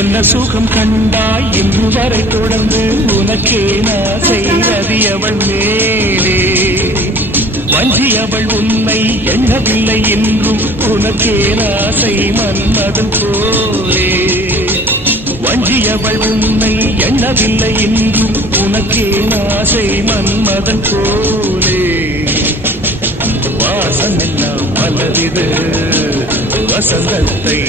என்ன சுகம் கண்டாய் இன்று வரை தொடர்ந்து உனக்கே நான் செய்வது அவள் மேலே வஞ்சி அவள் உன்னை எண்ணவில்லை என்றும் உனக்கே ஆசை மன்மதன் போலே வஞ்சி அவள் உன்னை எண்ணவில்லை என்றும் உனக்கே ஆசை மன்மதன் போலே வாசம் எல்லாம் மலரிது வசந்தத்தை